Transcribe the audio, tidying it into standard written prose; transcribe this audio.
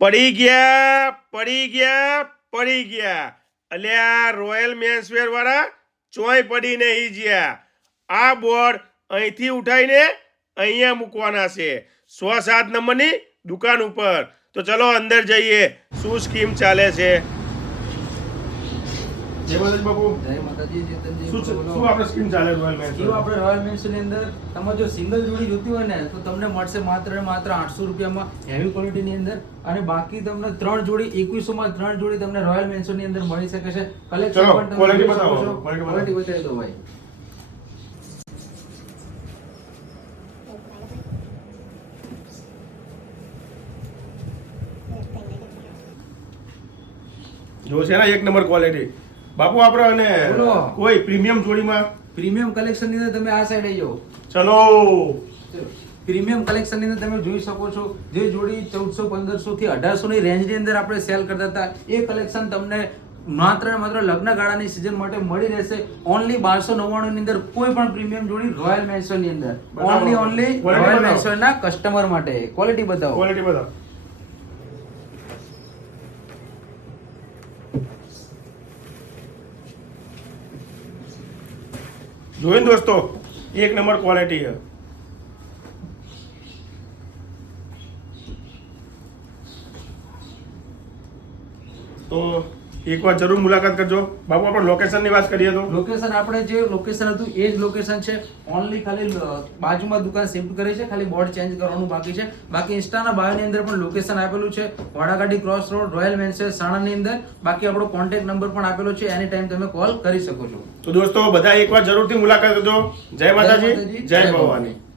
પડી ગયા અલ્યા રોયલ મેન્સવેર વાળા ચોય પડી નહીં જ્યા આ બોર્ડ અહીંથી ઉઠાઈને અહીંયા મૂકવાના છે 107 નંબરની દુકાન ઉપર તો ચલો અંદર જઈએ શું સ્કીમ ચાલે છે જય માતાજી બાપુ જય માતાજી ચેતનજી શું આપણે સ્કીમ ચાલે રોયલ મેન્સ જીવ આપણે રોયલ મેન્સ ની અંદર તમારે જો સિંગલ જોડી જોતી હોય ને તો તમને મળશે માત્ર ને માત્ર 800 રૂપિયામાં હેવી ક્વોલિટી ની અંદર અને બાકી તમને 3 જોડી 2100 માં 3 જોડી તમને રોયલ મેન્સ ની અંદર મળી શકે છે કલેક્શન ચલો, પણ quality તમે બતાવો, જોઈ શકો છો. quality Quality બતાવી દો ભાઈ જો છે ને એક નંબર ક્વોલિટી બાપુ આપણે અને બોલો. કોઈ પ્રીમિયમ જોડીમાં પ્રીમિયમ કલેક્શન ની અંદર તમે આ સાઈડ આવી જાઓ ચલો પ્રીમિયમ કલેક્શન ની અંદર તમે જોઈ શકો છો જે જોડી 1400 1500 થી 1800 ની રેન્જ ની અંદર આપણે સેલ કરતા હતા એ કલેક્શન તમને માત્ર ને માત્ર લગ્ન ગાળાની સીઝન માટે મળી રહેશે ઓનલી 1299 ની અંદર કોઈ પણ પ્રીમિયમ જોડી રોયલ મેન્સન ની અંદર બતાવો. ઓનલી Quality રોયલ બતાવો. મેન્સન ના કસ્ટમર માટે ક્વોલિટી બતાવો ક્વોલિટી બતાવો જોઈને દોસ્તો એક નંબર ક્વોલિટી છે તો એકવાર જરૂર મુલાકાત કરજો બાપુ આપણે લોકેશનની વાત કરીએ તો લોકેશન આપણે જે લોકેશન હતું એ જ લોકેશન છે ઓનલી ખાલી બાજુમાં દુકાન શિફ્ટ કરી છે ખાલી બોર્ડ ચેન્જ કરવાનું બાકી છે બાકી ઇન્સ્ટાના બાયોની અંદર પણ લોકેશન આપેલું છે વાડાગાડી ક્રોસ રોડ રોયલ મેન્સેસ સાણંદની અંદર બાકી આપણો કોન્ટેક્ટ નંબર પણ આપેલો છે એની ટાઈમ તમે કોલ કરી શકો છો તો દોસ્તો બધા એકવાર જરૂરથી મુલાકાત કરજો જય માતાજી જય ભવાની